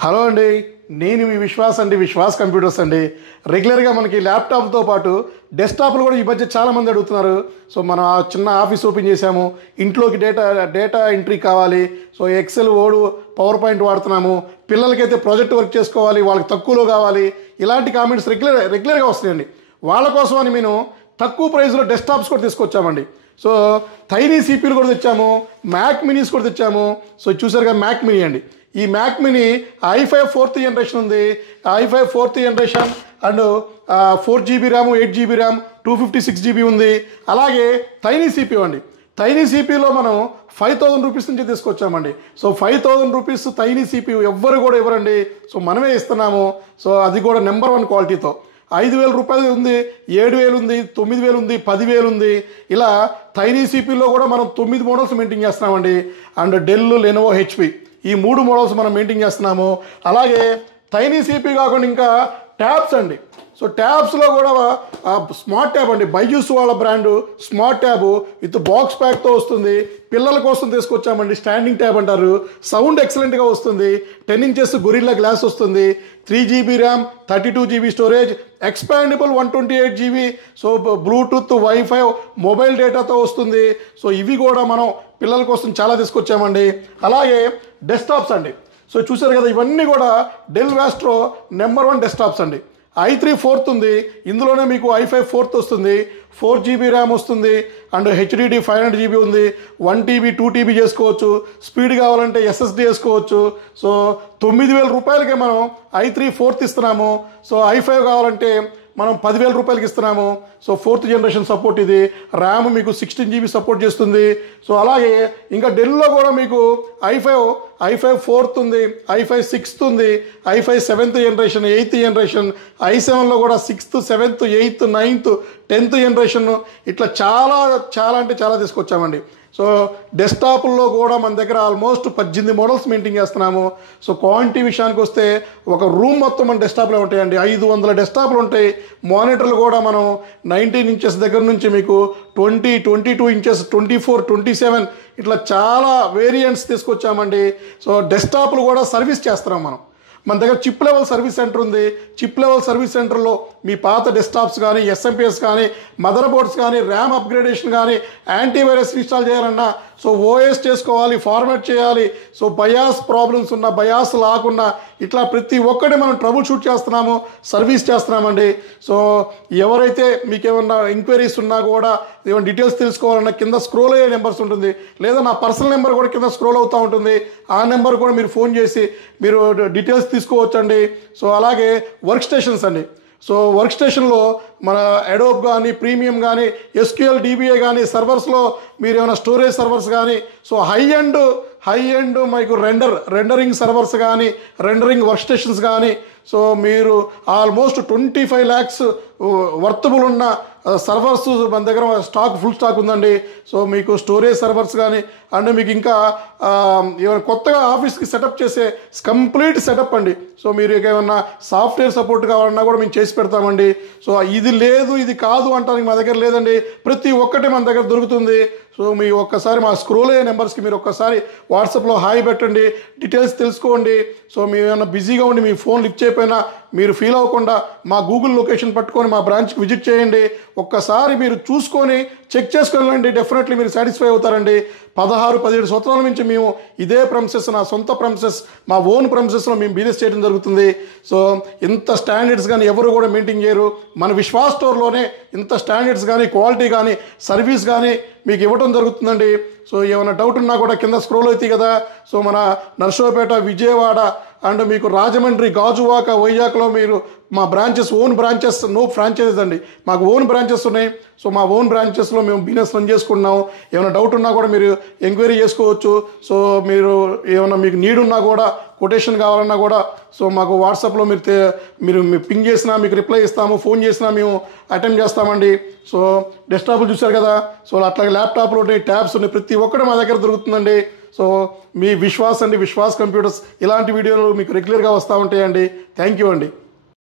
Hello అండి, నేను మీ విశ్వాస్ అండి, విశ్వాస్ కంప్యూటర్స్ అండి. రెగ్యులర్గా మనకి ల్యాప్టాప్తో పాటు డెస్క్టాప్లు కూడా ఈ మధ్య చాలామంది అడుగుతున్నారు. సో మనం ఆ చిన్న ఆఫీస్ ఓపెన్ చేసాము, ఇంట్లోకి డేటా ఎంట్రీ కావాలి, so Excel, Word, PowerPoint వాడుతున్నాము, పిల్లలకైతే ప్రాజెక్ట్ వర్క్ చేసుకోవాలి, వాళ్ళకి తక్కువలో కావాలి, ఇలాంటి కామెంట్స్ రెగ్యులర్గా వస్తున్నాయండి. వాళ్ళ కోసం అని నేను తక్కువ ప్రైస్లో డెస్క్టాప్స్ కూడా తీసుకొచ్చామండి. సో టైనీ సిపిలు కూడా తెచ్చాము, మ్యాక్ మినీస్ కూడా తెచ్చాము. సో చూసారుగా మ్యాక్ మినీ అండి. ఈ Mac mini i5 4th generation ఉంది, i5 4th generation and 4GB RAM, 8GB RAM, 256GB ఉంది. అలాగే టైనీ సిపి అండి. టైనీ సిపిలో మనం 5000 రూపీస్ నుంచి తీసుకొచ్చామండి. సో 5000 రూపీస్ టైనీ సిపి ఎవ్వరు కూడా ఇవ్వరండి. సో మనమే ఇస్తున్నాము. సో అది కూడా నెంబర్ 1 క్వాలిటీతో 5000 రూపాయలు ఉంది, 7000 ఉంది, 9000 ఉంది, 10000 ఉంది. ఇలా టైనీ సిపిలో కూడా మనం 9 మోడల్స్ మెయింటైన్ చేస్తున్నామండి. అండ్ డెల్, లెనోవో, హెచ్పి ఈ 3 మోడల్స్ మనం మెయింటైన్ చేస్తున్నాము. అలాగే టైనీ సిపి కాకుండా ఇంకా ట్యాబ్స్ అండి. సో ట్యాబ్స్లో కూడా స్మార్ట్ ట్యాబ్ అండి, బైజూస్ వాళ్ళ brand smart tab with box ప్యాక్తో వస్తుంది. పిల్లల కోసం తీసుకొచ్చామండి. స్టాండింగ్ ట్యాబ్ అంటారు. సౌండ్ ఎక్సలెంట్గా వస్తుంది. 10 inches గొరిల్లా గ్లాస్ వస్తుంది. 3GB RAM, 32GB storage, expandable 128GB. So Bluetooth, wifi, mobile డేటాతో వస్తుంది. సో ఇవి కూడా మనం పిల్లల కోసం చాలా తీసుకొచ్చామండి. అలాగే డెస్క్టాప్స్ అండి. సో చూసారు కదా, ఇవన్నీ కూడా డెల్ వాస్ట్రో నెంబర్ 1 డెస్క్టాప్స్ అండి. i3 4th ఉంది, ఇందులోనే మీకు i5 4th వస్తుంది, 4GB ర్యామ్ వస్తుంది, అండ్ HDD 500GB ఉంది, 1TB 2TB చేసుకోవచ్చు, స్పీడ్ కావాలంటే SSD వేసుకోవచ్చు. సో 9000 రూపాయలకే మనం i3 4th ఇస్తున్నాము. సో i5 కావాలంటే మనం 10000 రూపాయలకి ఇస్తున్నాము. సో 4th జనరేషన్ సపోర్ట్ ఇది. ర్యామ్ మీకు 16GB సపోర్ట్ చేస్తుంది. సో అలాగే ఇంకా డెల్లో కూడా మీకు i5 4th ఉంది, i5 6th ఉంది, i5 7th generation, 8th generation, i7లో కూడా 6th, 7th, 8th, 9th, 10th generation, ఇట్లా చాలా అంటే చాలా తీసుకొచ్చామండి. సో డెస్క్టాప్లో కూడా మన దగ్గర ఆల్మోస్ట్ 18 మోడల్స్ మెయింటైన్ చేస్తున్నాము. సో క్వాంటిటీ విషయానికి వస్తే ఒక రూమ్ మొత్తం మన డెస్క్టాప్లో ఉంటాయండి. 500 డెస్క్టాప్లు ఉంటాయి. మానిటర్లు కూడా మనం 19 inches దగ్గర నుంచి మీకు 20, 22 inches, 24, 27 ఇట్లా చాలా వేరియంట్స్ తీసుకొచ్చామండి. సో డెస్క్టాప్లు కూడా సర్వీస్ చేస్తున్నాం మనం. మన దగ్గర చిప్ లెవెల్ సర్వీస్ సెంటర్ ఉంది. చిప్ లెవెల్ సర్వీస్ సెంటర్లో మీ పాత డెస్క్టాప్స్ కానీ, ఎస్ఎంపిఎస్ కానీ, మదర్ బోర్డ్స్ కానీ, ర్యామ్ అప్గ్రేడేషన్ కానీ, యాంటీవైరస్ ఇన్స్టాల్ చేయాలన్నా, సో ఓఎస్ చేసుకోవాలి, ఫార్మాట్ చేయాలి, సో బయాస్ ప్రాబ్లమ్స్ ఉన్నా, బయాస్ లాకున్నా, ఇట్లా ప్రతి ఒక్కటి మనం ట్రబుల్ షూట్ చేస్తున్నాము, సర్వీస్ చేస్తున్నామండి. సో ఎవరైతే మీకు ఏమన్నా ఎంక్వైరీస్ ఉన్నా కూడా, ఏమైనా డీటెయిల్స్ తెలుసుకోవాలన్నా కింద స్క్రోల్ అయ్యే నెంబర్స్ ఉంటుంది, లేదా నా పర్సనల్ నెంబర్ కూడా కింద స్క్రోల్ అవుతూ ఉంటుంది. ఆ నెంబర్ కూడా మీరు ఫోన్ చేసి మీరు డీటెయిల్స్ తీసుకోవచ్చండి. సో అలాగే వర్క్ స్టేషన్స్ అండి. సో వర్క్ స్టేషన్లో మన అడోబ్ కానీ, ప్రీమియం కానీ, SQL DBA కానీ, సర్వర్స్లో మీరు ఏమైనా స్టోరేజ్ సర్వర్స్ కానీ, సో హై అండ్ మీకు రెండరింగ్ సర్వర్స్ కానీ, రెండరింగ్ వర్క్ స్టేషన్స్ కానీ, సో మీరు ఆల్మోస్ట్ 25 lakhs వర్తబుల్ ఉన్న సర్వర్స్ మన దగ్గర ఫుల్ స్టాక్ ఉందండి. సో మీకు స్టోరేజ్ సర్వర్స్ కానీ, అండ్ మీకు ఇంకా ఏమైనా కొత్తగా ఆఫీస్కి సెటప్ చేసే కంప్లీట్ సెటప్ అండి. సో మీరు ఏమైనా సాఫ్ట్వేర్ సపోర్ట్ కావాలన్నా కూడా మేము చేసి పెడతామండి. సో ఇది లేదు, ఇది కాదు అంటానికి మా దగ్గర లేదండి. ప్రతి ఒక్కటి మన దగ్గర దొరుకుతుంది. సో మీ ఒక్కసారి మా స్క్రోల్ అయ్యే నెంబర్స్కి మీరు ఒక్కసారి వాట్సాప్లో హాయ్ పెట్టండి, డీటెయిల్స్ తెలుసుకోండి. సో మీరు ఏమైనా బిజీగా ఉండి మీ ఫోన్ లిఫ్ట్ చేయకపోయినా మీరు ఫీల్ అవ్వకుండా మా గూగుల్ లొకేషన్ పట్టుకొని మా బ్రాంచ్కి విజిట్ చేయండి. ఒక్కసారి మీరు చూసుకొని చెక్ చేసుకోవాలండి, డెఫినెట్లీ మీరు సాటిస్ఫై అవుతారండి. 16-17 సంవత్సరాల నుంచి మేము ఇదే ప్రెమిసెస్, నా సొంత ప్రెమిసెస్, మా ఓన్ ప్రెమిసెస్లో మేము బిజినెస్ చేయడం జరుగుతుంది. సో ఇంత స్టాండర్డ్స్ కానీ ఎవరు కూడా మెయింటైన్ చేయరు. మన విశ్వాస్ స్టోర్లోనే ఇంత స్టాండర్డ్స్ కానీ, క్వాలిటీ కానీ, సర్వీస్ కానీ మీకు ఇవ్వడం జరుగుతుందండి. సో ఏమైనా డౌట్ ఉన్నా కూడా కింద స్క్రోల్ అవుతాయి కదా. సో మన నర్సరావుపేట, విజయవాడ అండ్ మీకు రాజమండ్రి, గాజువాక, వైజాగ్లో మీరు మా ఓన్ బ్రాంచెస్, నో ఫ్రాంచైజెస్ అండి, మాకు ఓన్ బ్రాంచెస్ ఉన్నాయి. సో మా ఓన్ బ్రాంచెస్లో మేము బిజినెస్ రన్ చేసుకుంటున్నాం. ఏమైనా డౌట్ ఉన్నా కూడా మీరు ఎంక్వైరీ చేసుకోవచ్చు. సో మీరు ఏమైనా మీకు నీడ్ ఉన్నా కూడా, కొటేషన్ కావాలన్నా కూడా, సో మాకు వాట్సాప్లో మీరు పింగ్ చేసినా మీకు రిప్లై ఇస్తాము, ఫోన్ చేసినా మేము అటెండ్ చేస్తామండి. సో డెస్క్టాప్లు చూశారు కదా. సో అట్లాగే ల్యాప్టాప్లు ఉన్నాయి, ట్యాబ్స్ ఉన్నాయి, ప్రతి ఒక్కటి మా దగ్గర దొరుకుతుందండి. సో మీ విశ్వాస్ అండి, విశ్వాస్ కంప్యూటర్స్. ఇలాంటి వీడియోలు మీకు రెగ్యులర్గా వస్తూ ఉంటాయండి. థ్యాంక్ యూ అండి.